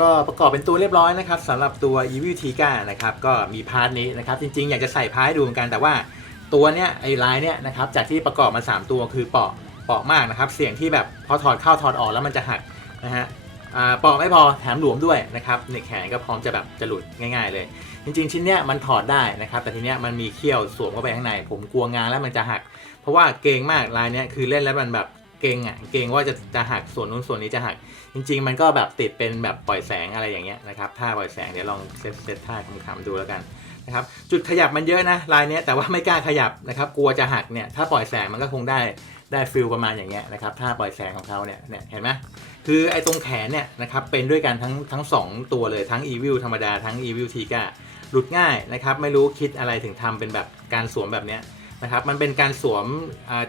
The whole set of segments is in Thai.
ก็ประกอบเป็นตัวเรียบร้อยนะครับสำหรับตัว Evil t i g a นะครับก็มีพาร์ทนี้นะครับจริงๆ อยากจะใส่พาร์ทให้ดูเหมือนกันแต่ว่าตัวเนี้ยไอ้ลายเนี้ยนะครับจากที่ประกอบมา 3 ตัวคือเปาะเปาะมากนะครับเสียงที่แบบพอถอดเข้าถอดออกแล้วมันจะหักนะฮะอ่าเปาะไม่พอแถมหลวมด้วยนะครับในแขนก็พร้อมจะแบบจะหลุดง่าย ๆ เลย จริง ๆ ชิ้นเนี้ยมันถอดได้นะครับแต่ทีเนี้ยมันมีเขี้ยวสวมเข้าไปข้างใน ผมกลัวงานแล้วมันจะหัก เพราะว่าเกงมากลายเนี้ยคือเล่นแล้วมันแบบ เกงอะเกงว่าจะจะหักส่วนนู้นส่วนนี้จะหัก จริง ๆ มันก็แบบติดเป็นแบบปล่อยแสงอะไรอย่างเงี้ยนะครับท่าปล่อยแสงเดี๋ยวลองเซตเซตท่าคำๆดูแล้วกันนะครับจุดขยับมันเยอะนะลายเนี้ยแต่ว่าไม่กล้าขยับนะครับกลัวจะหักเนี่ยถ้าปล่อยแสงมันก็คงได้ได้ฟิลประมาณอย่างเงี้ยนะครับท่าปล่อยแสงของเขาเนี่ยเนี่ยเห็นไหมคือไอ้ตรงแขนเนี่ยนะครับเป็นด้วยกันทั้งทั้งสองตัวเลยทั้ง Evil ธรรมดาทั้ง Evil t i g a หลุดง่ายนะครับไม่รู้คิดอะไรถึงทำเป็นแบบการสวมแบบเนี้ย นะครับมันเป็นการสวม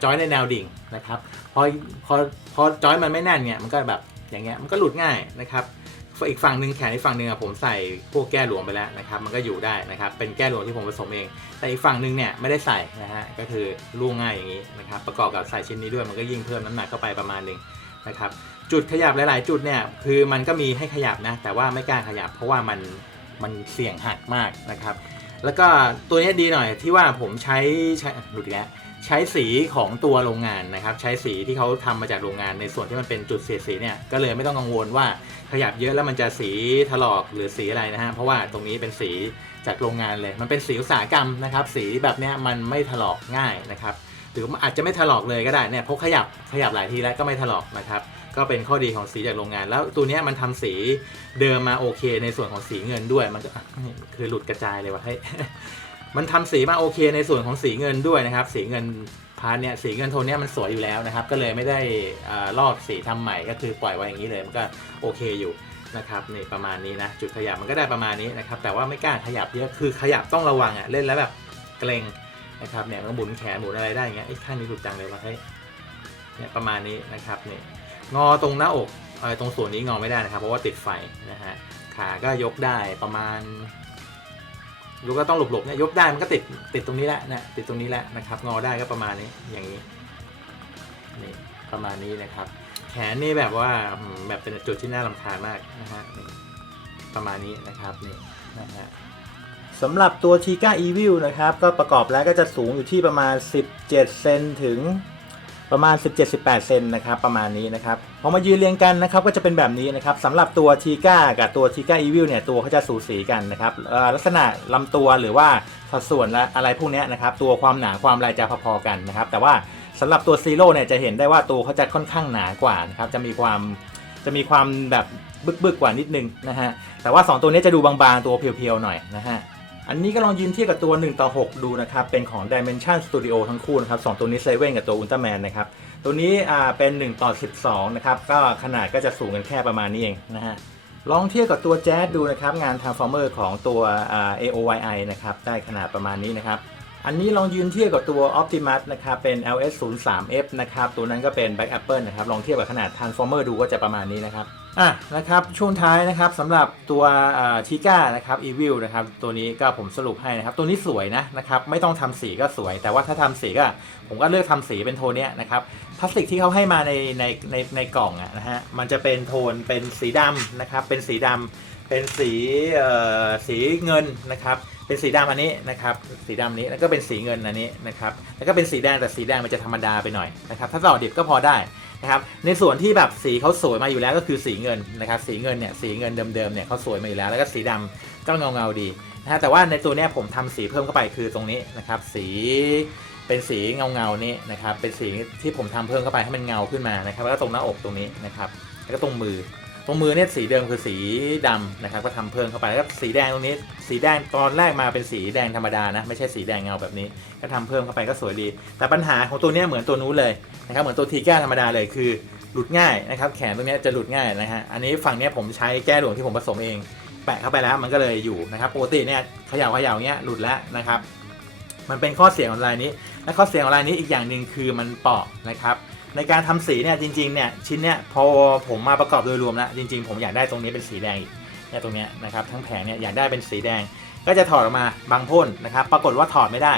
จอยในแนวดิ่งนะครับพอพอพอจอยมันไม่แน่นเนี่ยมันก็แบบอย่างเงี้ยมันก็หลุดง่ายนะครับอีกฝั่งหนึ่งแขนอีกฝั่งหนึ่งอะผมใส่พวกแก้หลวมไปแล้วนะครับมันก็อยู่ได้นะครับเป็นแก้หลวมที่ผมผสมเอง แต่อีกฝั่งหนึ่งเนี่ยไม่ได้ใส่นะฮะก็คือล่งง่ายอย่างนี้นะครับประกอบกับใส่ชิ้นนี้ด้วยมันก็ยิ่งเพิ่มน้ำหนักเข้าไปประมาณหนึ่งนะครับจุดขยับหลาย ๆ จุดเนี่ยคือมันก็มีให้ขยับนะแต่ว่าไม่กล้าขยับ เพราะว่ามันมันเสี่ยงหักมากนะครับ แล้วก็ตัวนี้ดีหน่อยที่ว่าผมใช้ใช้หลุดแล้วใช้สีของตัวโรงงานนะครับ ใช้สีที่เขาทำมาจากโรงงานในส่วนที่มันเป็นจุดเสียดสีเนี่ยก็เลยไม่ต้องกังวลว่าขยับเยอะแล้วมันจะสีถลอกหรือสีอะไรนะฮะเพราะว่าตรงนี้เป็นสีจากโรงงานเลย มันเป็นสีอุตสาหกรรมนะครับ สีแบบเนี้ยมันไม่ถลอกง่ายนะครับ หรืออาจจะไม่ถลอกเลยก็ได้เนี่ยเพราะขยับขยับหลายทีแล้วก็ไม่ถลอกนะครับ ก็เป็นข้อดีของสีจากโรงงาน แล้วตัวนี้มันทำสีเดิมมาโอเค ในส่วนของสีเงินด้วย มันก็คือหลุดกระจายเลยว่ะเฮ้มันทำสีมาโอเค ในส่วนของสีเงินด้วยนะครับ สีเงินพาร์ทเนี่ยสีเงินโทนเนี้ยมันสวยอยู่แล้วนะครับ ก็เลยไม่ได้อลอกสีทำใหม่ก็คือปล่อยไว้อย่างนี้เลยมันก็โอเคอยู่นะครับนี่ประมาณนี้นะจุดขยับมันก็ได้ประมาณนี้นะครับแต่ว่าไม่กล้าขยับเยอะคือขยับต้องระวังอะเล่นแล้วแบบเกรงนะครับเนี่ยมันก็หมุนแขนหมุนอะไรได้อย่างเงี้ยไอ้ข้างนี้หลุดจังเลยว่ะเฮ้ยเนี่ยประมาณนี้นะครับนี่ งอตรงหน้าอกเออตรงส่วนนี้งอไม่ได้นะครับ เพราะว่าติดไฟนะฮะขาก็ยกได้ประมาณยกก็ต้องหลบๆเนี่ยยกได้มันก็ติดติดตรงนี้แหละนะติดตรงนี้แหละนะครับ งอได้ก็ประมาณนี้อย่างนี้นี่ประมาณนี้นะครับ แขนนี่แบบว่าแบบเป็นจุดที่น่ารำคาญมากนะฮะประมาณนี้นะครับนี่นะฮะสำหรับตัว Chica Evil นะครับ ก็ประกอบแล้วก็จะสูงอยู่ที่ประมาณ 17 เซนถึง ประมาณ 17-18 เซนนะครับประมาณนี้นะครับพอมายืนเรียงกันนะครับก็จะเป็นแบบนี้นะครับสำหรับตัว Chica กับตัว Chica Evil เนี่ยตัวเขาจะสูสีกันนะครับลักษณะลำตัวหรือว่าสัดส่วนและอะไรพวกนี้นะครับตัวความหนาความลายจะพอๆกันนะครับแต่ว่าสำหรับตัวซีโร่เนี่ยจะเห็นได้ว่าตัวเขาจะค่อนข้างหนากว่านะครับจะมีความจะมีความแบบบึกๆกว่านิดนึงนะฮะแต่ว่า 2 ตัวนี้จะดูบางๆตัวเพียวๆหน่อยนะฮะ อันนี้ก็ลองยืนเทียบกับตัว 1 ต่อ 6 ดูนะครับ เป็นของ Dimension Studio ทั้งคู่นะครับสองตัวนี้เซเว่นกับตัว Ultraman นะครับ ตัวนี้อ่าเป็น 1 ต่อ 12 นะครับ ก็ขนาดก็จะสูงกันแค่ประมาณนี้เองนะฮะลองเทียบกับตัวแจ๊สดูนะครับ งาน Transformer ของตัวอ่า AOYI นะครับ ได้ขนาดประมาณนี้นะครับ อันนี้ลองยืนเทียบกับตัว Optimus นะครับ เป็น LS 0 3 F นะครับ ตัวนั้นก็เป็น Back Apple นะครับ ลองเทียบกับขนาด Transformer ดูก็จะประมาณนี้นะครับ อะนะครับช่วงท้ายนะครับสำหรับตัวชิก้านะครับ Evil นะครับตัวนี้ก็ผมสรุปให้นะครับตัวนี้สวยนะนะครับไม่ต้องทำสีก็สวย แต่ว่าถ้าทำสีก็ผมก็เลือกทำสีเป็นโทนเนี้ยนะครับพลาสติกที่เขาให้มาในในในในกล่องอะนะฮะมันจะเป็นโทนเป็นสีดำนะครับเป็นสีดำเป็นสีเอ่อสีเงินนะครับเป็นสีดำอันนี้นะครับสีดำนี้แล้วก็เป็นสีเงินอันนี้นะครับแล้วก็เป็นสีแดงแต่สีแดงมันจะธรรมดาไปหน่อยนะครับถ้าต่อดิบก็พอได้ นะครับในส่วนที่แบบสีเขาสวยมาอยู่แล้วก็คือสีเงินนะครับสีเงินเนี่ยสีเงินเดิมๆเนี่ยเขาสวยมาอยู่แล้วแล้วก็สีดำก็เงาเงาดีนะฮะแต่ว่าในตัวเนี้ยผมทำสีเพิ่มเข้าไปคือตรงนี้นะครับ สีเป็นสีเงาเงานี้นะครับเป็นสีที่ผมทำเพิ่มเข้าไปให้มันเงาขึ้นมานะครับแล้วก็ตรงหน้าอกตรงนี้นะครับแล้วก็ตรงมือ รงมือเนี่ยสีเดิมคือสีดำนะครับ ก็ทำเพิ่มเข้าไปแล้วก็สีแดงตรงนี้ สีแดงตอนแรกมาเป็นสีแดงธรรมดานะไม่ใช่สีแดงเงาแบบนี้ ก็ทำเพิ่มเข้าไปก็สวยดี แต่ปัญหาของตัวนี้เหมือนตัวนู้นเลยนะครับเหมือนตัวทีก้าธรรมดาเลยคือหลุดง่ายนะครับ แขนตรงนี้จะหลุดง่ายนะฮะอันนี้ฝั่งนี้ผมใช้แก้หลวงที่ผมผสมเอง แปะเข้าไปแล้วมันก็เลยอยู่นะครับปกติเนี่ยเขย่าเขย่าเงี้ยหลุดแล้วนะครับ มันเป็นข้อเสียของลายนี้ และข้อเสียของลายนี้อีกอย่างหนึ่งคือมันเปราะนะครับ ในการทำสีเนี่ยจริงๆเนี่ยชิ้นเนี่ยพอผมมาประกอบโดยรวมแล้วจริง ๆ ผมอยากได้ตรงนี้เป็นสีแดงอีกเนี่ยตรงเนี้ยนะครับทั้งแผงเนี่ยอยากได้เป็นสีแดง ก็จะถอดออกมาบางพ่นนะครับ ปรากฏว่าถอดไม่ได้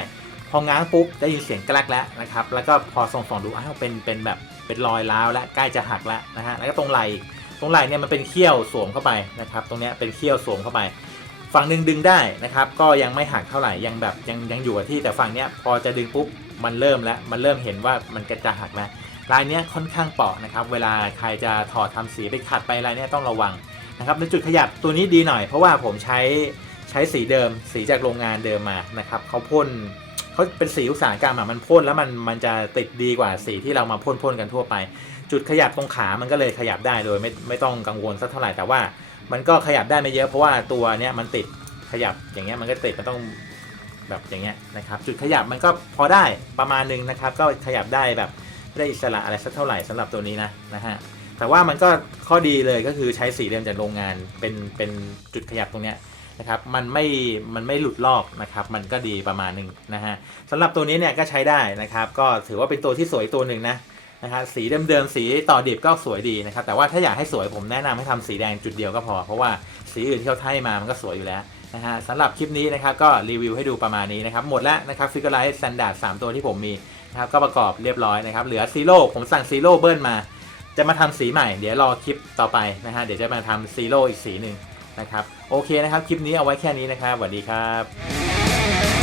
พอง้างปุ๊บได้ยินเสียงกระแลกแล้วนะครับแล้วก็พอส่องๆดูอ้าวเป็นเป็นแบบเป็นรอยร้าวแล้วใกล้จะหักแล้วนะฮะแล้วก็ตรงไหล่ตตรงไหล่เนี่ยมันเป็นเขี้ยวสวมเข้าไปนะครับตรงเนี้ยเป็นเขี้ยวสวมเข้าไป ฝั่งหนึ่งดึงได้นะครับก็ยังไม่หักเท่าไหร่ยังแบบยังยังอยู่กับที่แต่ฝั่งเนี้ยพอจะดึงปุ๊บมันเริ่มแล้วมันเริ่มเห็นว่ามันกระจะหักแล้ว ลายนี้ค่อนข้างเปราะนะครับเวลาใครจะถอดทำสีไปขัดไปอะไรเนี้ยต้องระวังนะครับในจุดขยับตัวนี้ดีหน่อย เพราะว่าผมใช้ใช้สีเดิม สีจากโรงงานเดิมมานะครับเขาพ่นเขาเป็นสีอุตสาหกรรมอะมันพ่นแล้วมันมันจะติดดีกว่าสีที่เรามาพ่นพ่นกันทั่วไป จุดขยับตรงขามันก็เลยขยับได้โดยไม่ไม่ต้องกังวลสักเท่าไหร่แต่ว่า มันก็ขยับได้ไม่เยอะเพราะว่าตัวเนี้ยมันติดขยับอย่างเงี้ยมันก็ติดมันต้องแบบอย่างเงี้ยนะครับจุดขยับมันก็พอได้ประมาณหนึงนะครับ ก็ขยับได้แบบ ได้อิสระอะไรสักเท่าไหร่สำหรับตัวนี้นะนะฮะแต่ว่ามันก็ข้อดีเลยก็คือใช้สีเดิมจากโรงงานเป็นเป็นจุดขยับตรงเนี้ยนะครับมันไม่มันไม่หลุดลอกนะครับมันก็ดีประมาณหนึ่งนะฮะสำหรับตัวนี้เนี่ยก็ใช้ได้นะครับ ก็ถือว่าเป็นตัวที่สวยตัวหนึ่งนะนะฮะสีเดิมๆสีต่อดิบก็สวยดีนะครับแต่ว่าถ้าอยากให้สวยผมแนะนำให้ทำสีแดงจุดเดียวก็พอ เพราะว่าสีอื่นที่เขาให้มามันก็สวยอยู่แล้วนะฮะสำหรับคลิปนี้นะครับก็รีวิวให้ดูประมาณนี้นะครับหมดแล้วนะครับฟิกเกอร์ไลท์สแตนดาร์ด3ตัวที่ผมมี นะครับก็ประกอบเรียบร้อยนะครับ เหลือซีโร่ผมสั่งซีโร่เบิ้ลมา จะมาทำสีใหม่ เดี๋ยวรอคลิปต่อไปนะฮะเดี๋ยวจะมาทำซีโร่อีกสีหนึ่งนะครับ โอเคนะครับ คลิปนี้เอาไว้แค่นี้นะครับสวัสดีครับ